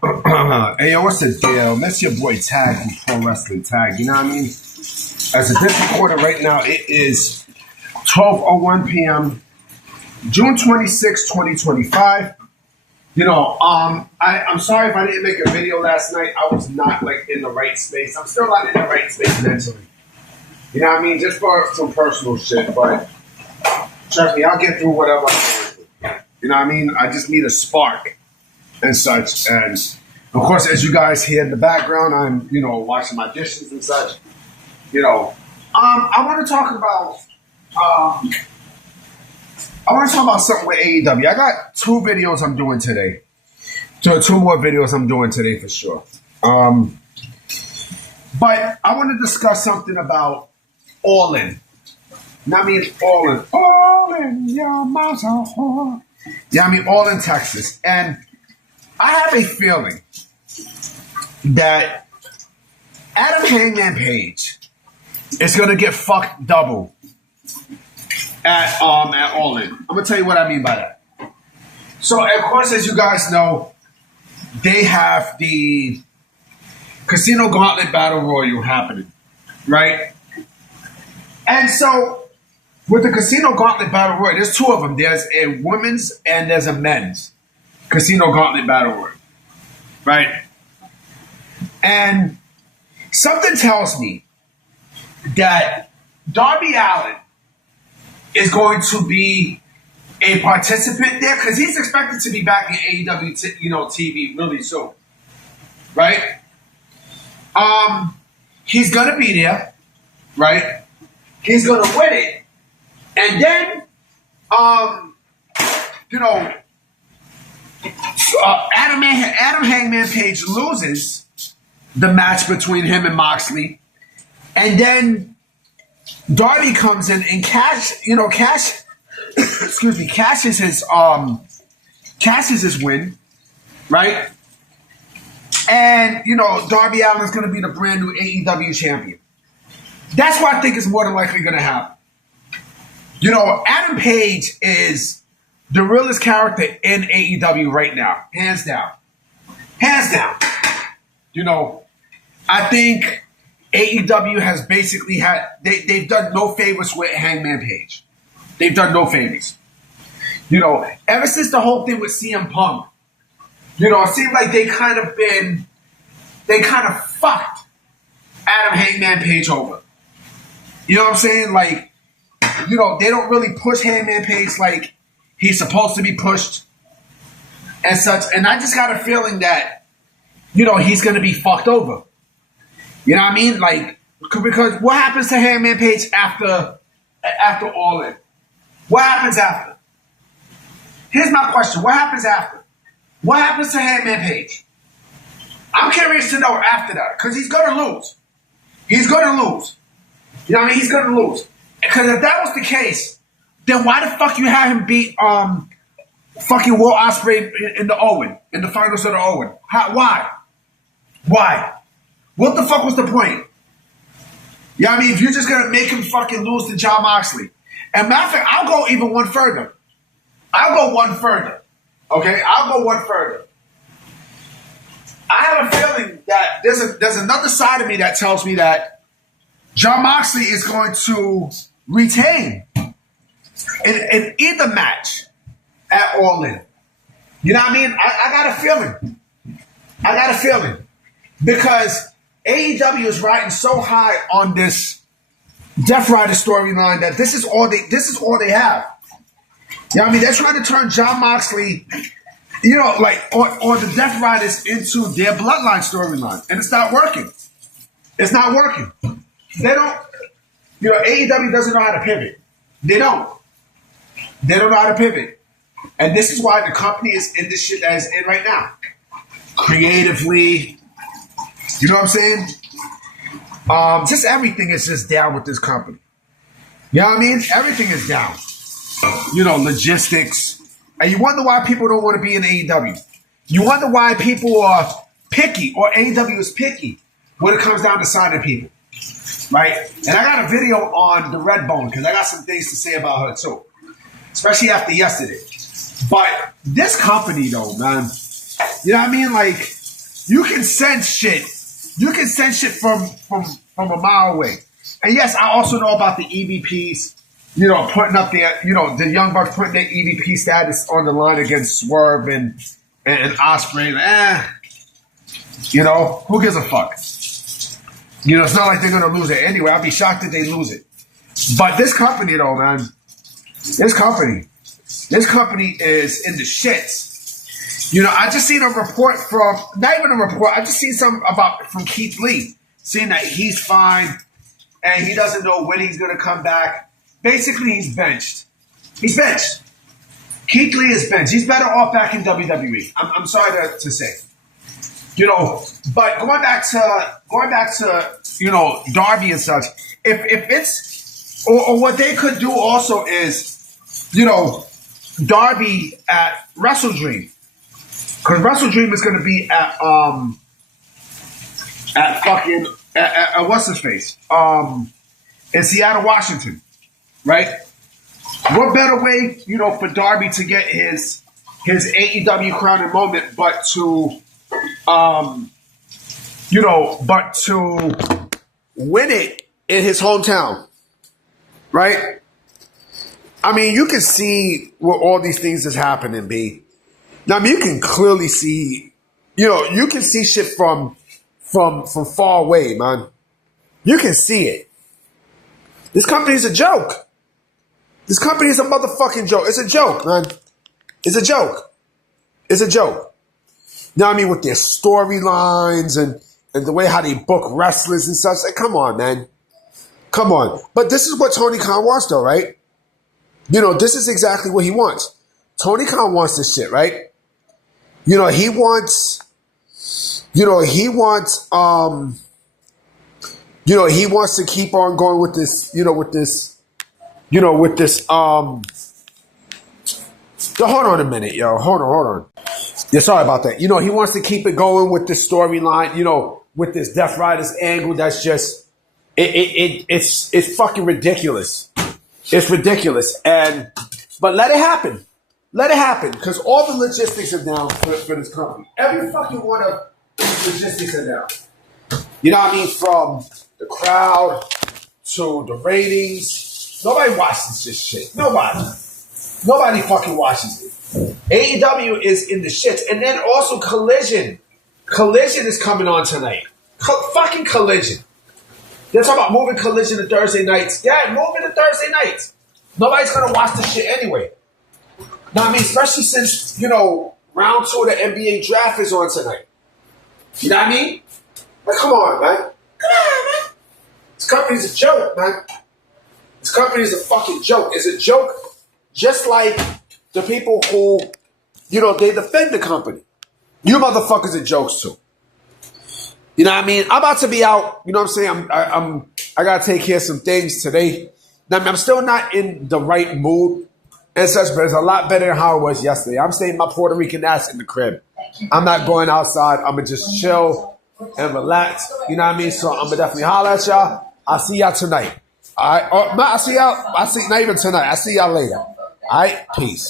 Hey, yo, what's the deal? That's your boy Tag from Pro Wrestling Tag. You know what I mean? As a this recording right now, it is 12:01 p.m., June 26, 2025. I'm sorry if I didn't make a video last night. I was not in the right space. I'm still not in the right space mentally. You know what I mean? Just for some personal shit, but trust me, I'll get through whatever I'm going through. You know what I mean? I just need a spark and such. And of course, as you guys hear in the background, I'm, washing my dishes and such. I want to talk about something with AEW. I got two videos I'm doing today. Two more videos I'm doing today for sure. But I want to discuss something about All In. I mean, All In, your mouth's a whore. Yeah, I mean, All In, Texas. And I have a feeling that Adam Hangman Page is going to get fucked double at All In. I'm going to tell you what I mean by that. So, of course, as you guys know, they have the Casino Gauntlet Battle Royale happening, right? And so, with the Casino Gauntlet Battle Royale, there's two of them. There's a women's and there's a men's Casino Gauntlet Battle Royale, right? And something tells me that Darby Allin is going to be a participant there because he's expected to be back in AEW, TV really soon, right? He's gonna be there, right? He's gonna win it, and then, Adam Hangman Page loses the match between him and Moxley, and then Darby comes in and cashes his win, right? And Darby Allin is going to be the brand new AEW champion. That's what I think is more than likely going to happen. Adam Page is the realest character in AEW right now, hands down. Hands down. I think AEW has basically they've done no favors with Hangman Page. They've done no favors. Ever since the whole thing with CM Punk, it seemed like they kind of fucked Adam Hangman Page over. You know what I'm saying? They don't really push Hangman Page like he's supposed to be pushed and such. And I just got a feeling that, he's going to be fucked over. You know what I mean? Because what happens to Hangman Page after All In? What happens after? Here's my question. What happens after? What happens to Hangman Page? I'm curious to know after that because he's going to lose. He's going to lose. You know what I mean? He's going to lose. Because if that was the case, then why the fuck you had him beat fucking Will Ospreay in the finals of the Owen? Why? Why? What the fuck was the point? You know what I mean? If you're just going to make him fucking lose to Jon Moxley. And matter of fact, I'll go even one further. Okay? I'll go one further. I have a feeling that there's another side of me that tells me that Jon Moxley is going to retain in either match at All In. You know what I mean? I got a feeling. Because AEW is riding so high on this Death Rider storyline that this is all they have. You know what I mean? They're trying to turn Jon Moxley, or the Death Riders into their bloodline storyline. And it's not working. It's not working. They don't, AEW doesn't know how to pivot. They don't know how to pivot. And this is why the company is in this shit that it's in right now. Creatively, you know what I'm saying? Just everything is just down with this company. You know what I mean? Everything is down. Logistics. And you wonder why people don't want to be in AEW. You wonder why people are picky, or AEW is picky when it comes down to signing people. Right? And I got a video on the Red Bone because I got some things to say about her too. Especially after yesterday. But this company though, man, you know what I mean? you can sense shit. You can sense shit from a mile away. And yes, I also know about the EVPs, putting up the Young Bucks putting their EVP status on the line against Swerve and Ospreay. Who gives a fuck? It's not like they're going to lose it anyway. I'd be shocked if they lose it. But this company, though, man, this company is in the shits. I just seen a report not even a report, I just seen something from Keith Lee, saying that he's fine and he doesn't know when he's going to come back. Basically, he's benched. He's benched. Keith Lee is benched. He's better off back in WWE. I'm sorry to say. But going back to Darby and such, if it's or what they could do also is, Darby at Wrestle Dream. Because Wrestle Dream is going to be at what's his face? In Seattle, Washington. Right? What better way, for Darby to get his AEW crowning moment but to win it in his hometown. Right? I mean, you can see where all these things is happening, B. Now, I mean, you can clearly see, you can see shit from far away, man. You can see it. This company's a joke. This company is a motherfucking joke. It's a joke, man. It's a joke. It's a joke. Now, I mean, with their storylines and the way how they book wrestlers and stuff. Like, come on, man. Come on. But this is what Tony Khan wants, though, right? This is exactly what he wants. Tony Khan wants this shit, right? He wants to keep on going with this, hold on a minute, yo. Hold on. Yeah, sorry about that. He wants to keep it going with this storyline, with this Death Riders angle that's just, it's fucking ridiculous. It's ridiculous. But let it happen. Let it happen, because all the logistics are down for this company. Every fucking one of these logistics are down. You know what I mean? From the crowd to the ratings. Nobody watches this shit. Nobody fucking watches it. AEW is in the shits. And then also Collision. Collision is coming on tonight. Fucking Collision. They're talking about moving Collision to Thursday nights. Yeah, move it to Thursday nights. Nobody's going to watch this shit anyway. Now, I mean, especially since, round 2 of the NBA draft is on tonight. You know what I mean? Like, come on, man. Come on, man. This company's a joke, man. This company's a fucking joke. It's a joke just like the people who, they defend the company. You motherfuckers are jokes, too. You know what I mean? I'm about to be out. You know what I'm saying? I got to take care of some things today. Now, I'm still not in the right mood and such, but it's a lot better than how it was yesterday. I'm staying my Puerto Rican ass in the crib. I'm not going outside. I'm going to just chill and relax. You know what I mean? So I'm going to definitely holler at y'all. I'll see y'all tonight. All right? Not even tonight. I'll see y'all later. All right? Peace.